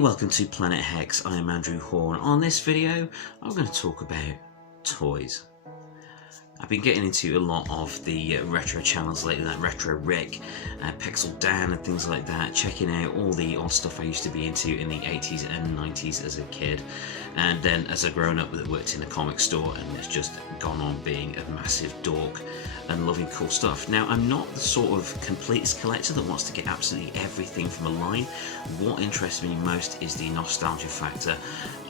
welcome to Planet Hex. I am Andrew Hawnt. On this video, I'm going to talk about toys. I've been getting into a lot of the retro channels lately, like Retro Rick, Pixel Dan and things like that, checking out all the old stuff I used to be into in the 80s and 90s as a kid. And then as a grown-up that worked in a comic store and has just gone on being a massive dork and loving cool stuff. Now, I'm not the sort of completist collector that wants to get absolutely everything from a line. What interests me most is the nostalgia factor.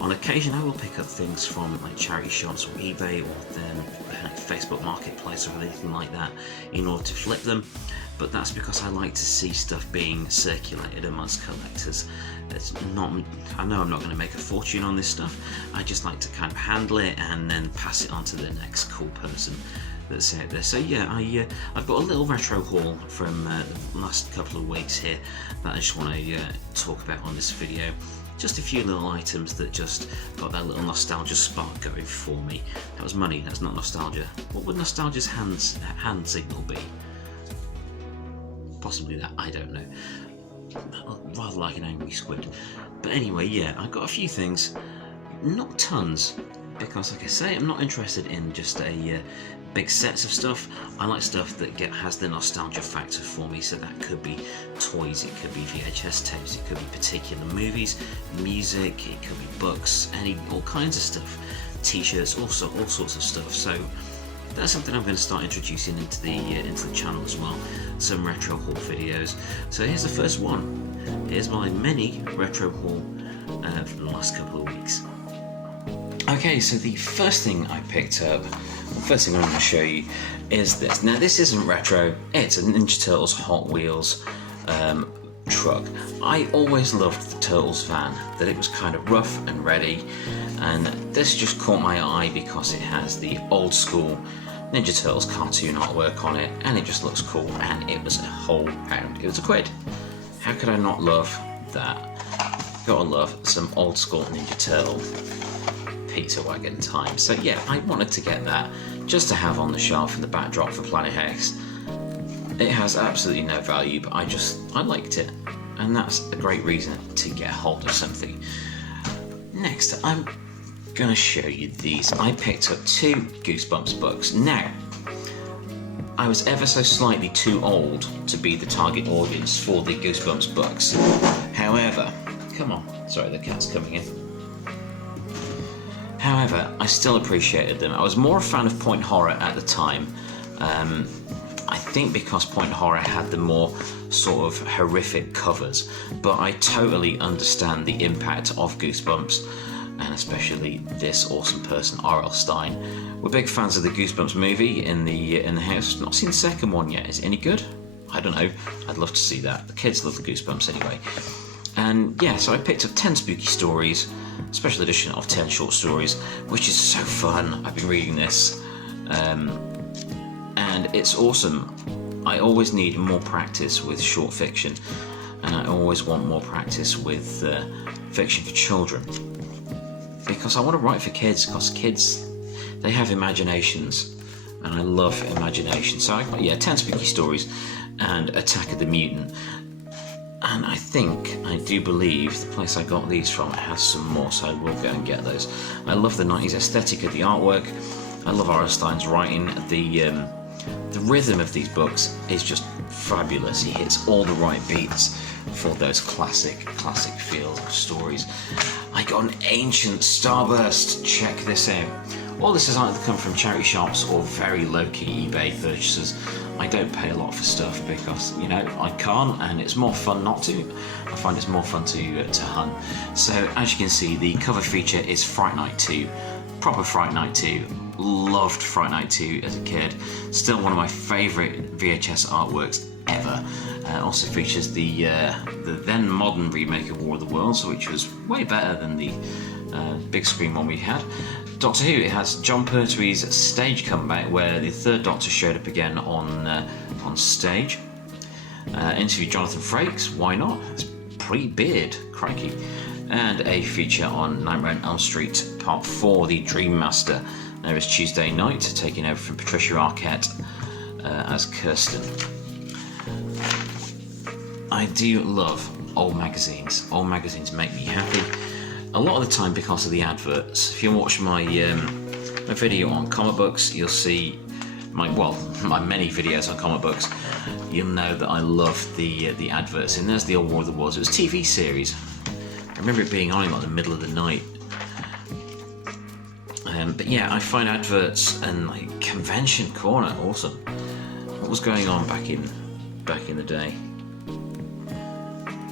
On occasion, I will pick up things from like charity shops or eBay or then Facebook Marketplace or anything like that in order to flip them. But that's because I like to see stuff being circulated amongst collectors. It's not, I know I'm not going to make a fortune on this stuff. I just like to kind of handle it and then pass it on to the next cool person that's out there. So yeah, I've got a little retro haul from the last couple of weeks here that I just want to talk about on this video. Just a few little items that just got that little nostalgia spark going for me. That was money, that's not nostalgia. What would nostalgia's hand signal be? Possibly that, I don't know. Rather like an angry squid. But anyway, yeah, I got a few things, not tons, because like I say, I'm not interested in just a big sets of stuff. I like stuff that has the nostalgia factor for me, so that could be toys, it could be VHS tapes, it could be particular movies, music, it could be books, all kinds of stuff, t-shirts, all sorts of stuff. So that's something I'm going to start introducing into the channel as well, some retro haul videos. So here's the first one. Here's my mini retro haul for the last couple of weeks. Okay, so the first thing I picked up, the first thing I'm going to show you is this. Now this isn't retro, it's a Ninja Turtles Hot Wheels truck. I always loved the Turtles van, that it was kind of rough and ready, and this just caught my eye because it has the old school Ninja Turtles cartoon artwork on it, and it just looks cool, and it was a whole pound. It was a quid. How could I not love that? Gotta love some old school Ninja Turtle pizza wagon time. So yeah, I wanted to get that just to have on the shelf in the backdrop for Planet Hex. It has absolutely no value, but I liked it, and that's a great reason to get hold of something. Next, I'm gonna show you these. I picked up 2 Goosebumps books. Now, I was ever so slightly too old to be the target audience for the Goosebumps books. However, come on, sorry, the cat's coming in. However, I still appreciated them. I was more a fan of Point Horror at the time. I think because Point Horror had the more sort of horrific covers, but I totally understand the impact of Goosebumps, and especially this awesome person, R.L. Stine. We're big fans of the Goosebumps movie in the house. Not seen the second one yet. Is it any good? I don't know. I'd love to see that. The kids love the Goosebumps anyway. And yeah, so I picked up 10 spooky stories, special edition of 10 short stories, which is so fun. I've been reading this, and it's awesome. I always need more practice with short fiction, and I always want more practice with fiction for children, because I want to write for kids, because kids, they have imaginations, and I love imagination. So I got, yeah, 10 spooky stories and Attack of the Mutant. And I do believe the place I got these from has some more, so I will go and get those. I love the 90s aesthetic of the artwork. I love R.L. Stine's writing. The rhythm of these books is just fabulous. He hits all the right beats for those classic feels of stories. I got an Ancient Starburst. Check this out. All this has either come from charity shops or very low-key eBay purchases. I don't pay a lot for stuff because, you know, I can't, and it's more fun not to. I find it's more fun to hunt. So as you can see, the cover feature is Fright Night 2. Proper Fright Night 2. Loved Fright Night 2 as a kid. Still one of my favourite VHS artworks ever. Also features the then modern remake of War of the Worlds, which was way better than the big screen one we had. Doctor Who, it has John Pertwee's stage comeback where the third Doctor showed up again on stage. Interviewed Jonathan Frakes, why not? It's pre-beard, crikey. And a feature on Nightmare on Elm Street Part 4, the Dream Master. There is Tuesday Night, taking over from Patricia Arquette as Kirsten. I do love old magazines. Old magazines make me happy. A lot of the time because of the adverts. If you watch my video on comic books, you'll see my many videos on comic books. You'll know that I love the adverts. And there's the Old War of the Worlds. It was a TV series. I remember it being on in like the middle of the night. But yeah, I find adverts and like Convention Corner awesome. What was going on back in the day?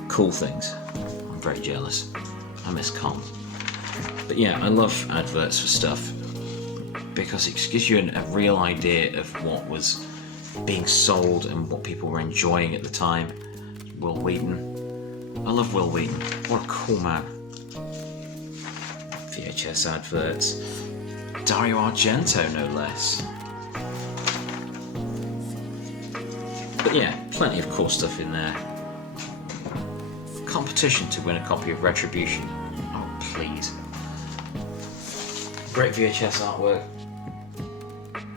Cool things. I'm very jealous. I miss cons. But yeah, I love adverts for stuff because it gives you a real idea of what was being sold and what people were enjoying at the time. Will Wheaton. I love Will Wheaton. What a cool man. VHS adverts. Dario Argento, no less. But yeah, plenty of cool stuff in there. Competition to win a copy of Retribution. Oh, please. Great VHS artwork.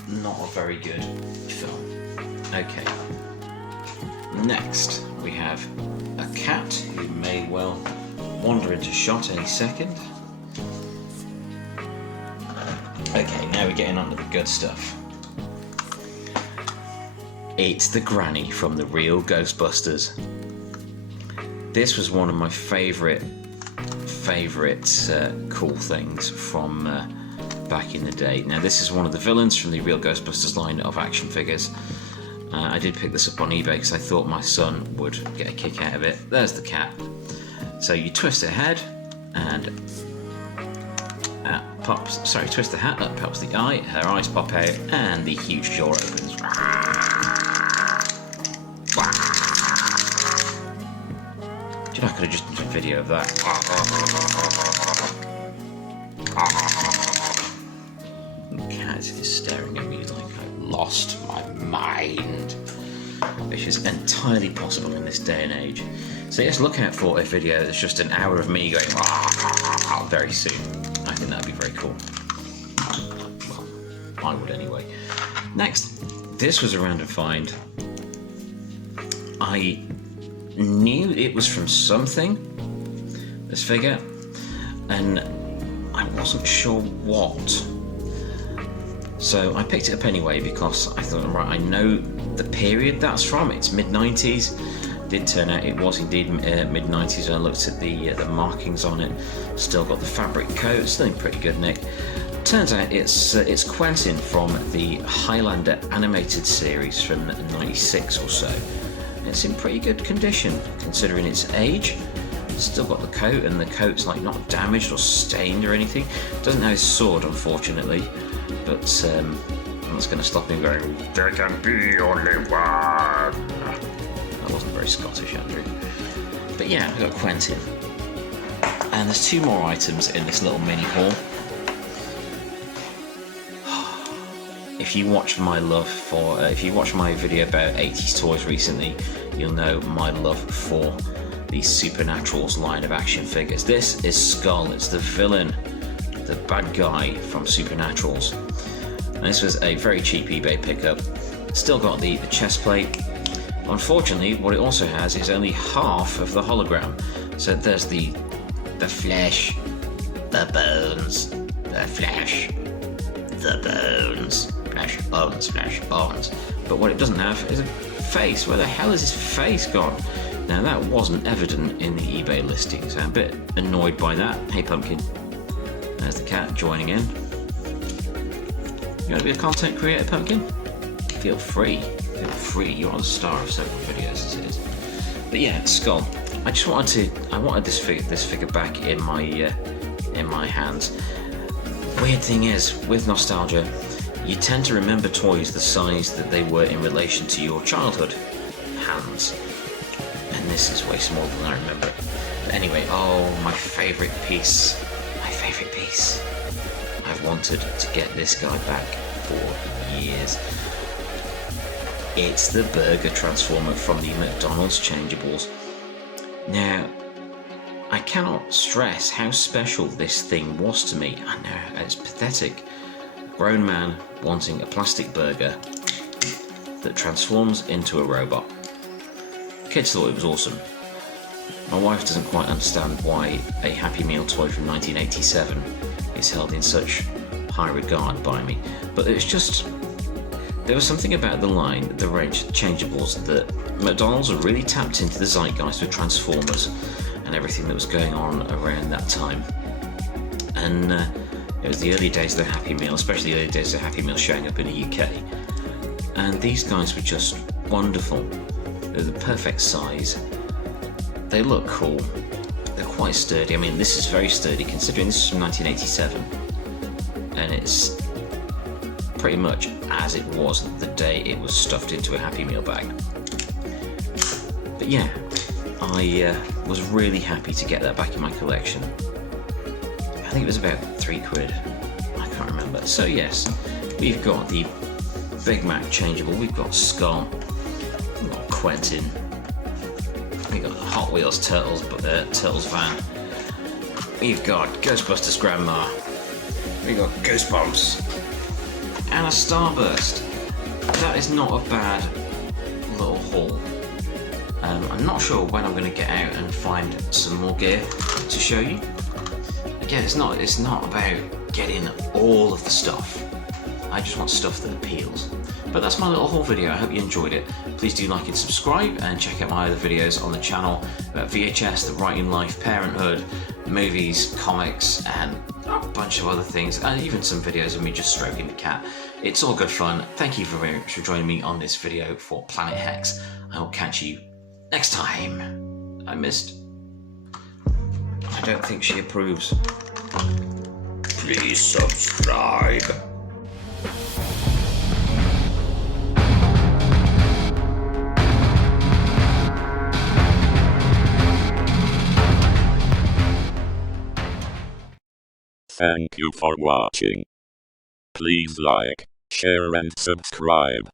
Not a very good film. Okay. Next, we have a cat who may well wander into shot any second. Okay, now we're getting on to the good stuff. It's the granny from the real Ghostbusters. This was one of my favourite cool things from back in the day. Now this is one of the villains from the real Ghostbusters line of action figures. I did pick this up on eBay because I thought my son would get a kick out of it. There's the cat. So you twist her head and twist the hat, up pops the eye, her eyes pop out, and the huge jaw opens. Do you know, I could have just done a video of that. The cat is staring at me like I've lost my mind, which is entirely possible in this day and age. So just look out for a video that's just an hour of me going very soon. I think that'd be very cool. Well, I would anyway. Next, this was a random find. I knew it was from something, this figure, and I wasn't sure what. So I picked it up anyway because I thought, right, I know the period that's from. It's mid-90s. Did turn out it was indeed mid-90s when I looked at the markings on it. Still got the fabric coat, still in pretty good nick. Turns out it's Quentin from the Highlander animated series from '96 or so. It's in pretty good condition considering its age. Still got the coat, and the coat's like not damaged or stained or anything. Doesn't have his sword, unfortunately, but that's going to stop him going, "There can be only one." That wasn't very Scottish, Andrew. But yeah, I got Quentin. And there's two more items in this little mini haul. If you watch my video about 80s toys recently, you'll know my love for the Supernaturals line of action figures. This is Skull. It's the villain, the bad guy from Supernaturals. And this was a very cheap eBay pickup. Still got the chest plate. Unfortunately, what it also has is only half of the hologram. So there's the flesh, the bones, the flesh, the bones, flesh, bones. But what it doesn't have is a face. Where the hell is his face gone? Now that wasn't evident in the eBay listing, so I'm a bit annoyed by that. Hey Pumpkin. There's the cat joining in. You want to be a content creator, Pumpkin? Feel free. Feel free. You're the star of several videos as it is. But yeah, Skull. I wanted this figure back in my hands. Weird thing is, with nostalgia, you tend to remember toys the size that they were in relation to your childhood hands. And this is way smaller than I remember. But anyway, my favourite piece. I've wanted to get this guy back for years. It's the Burger Transformer from the McDonald's changeables. Now, I cannot stress how special this thing was to me. I know, it's pathetic. A grown man wanting a plastic burger that transforms into a robot. Kids thought it was awesome. My wife doesn't quite understand why a Happy Meal toy from 1987 is held in such high regard by me, but it's just, there was something about the line, the range, changeables, that McDonald's had really tapped into the zeitgeist with Transformers and everything that was going on around that time. And it was the early days of the Happy Meal, especially the early days of the Happy Meal showing up in the UK. And these guys were just wonderful. They're the perfect size. They look cool. They're quite sturdy. I mean, this is very sturdy considering this is from 1987. And it's pretty much as it was the day it was stuffed into a Happy Meal bag. But yeah, I was really happy to get that back in my collection. I think it was about £3. I can't remember. So yes, we've got the Big Mac changeable. We've got Scott. We've got Quentin. We've got the Hot Wheels Turtles van. We've got Ghostbusters Grandma. We've got Goosebumps. And a Starburst. That is not a bad little haul. I'm not sure when I'm going to get out and find some more gear to show you. Again, it's not about getting all of the stuff. I just want stuff that appeals. But that's my little haul video. I hope you enjoyed it. Please do like and subscribe, and check out my other videos on the channel about VHS, the Writing Life, Parenthood, movies, comics, and a bunch of other things, and even some videos of me just stroking the cat. It's all good fun. Thank you very much for joining me on this video for Planet Hex. I will catch you next time. I don't think she approves. Please subscribe. Thank you for watching. Please like, share and subscribe.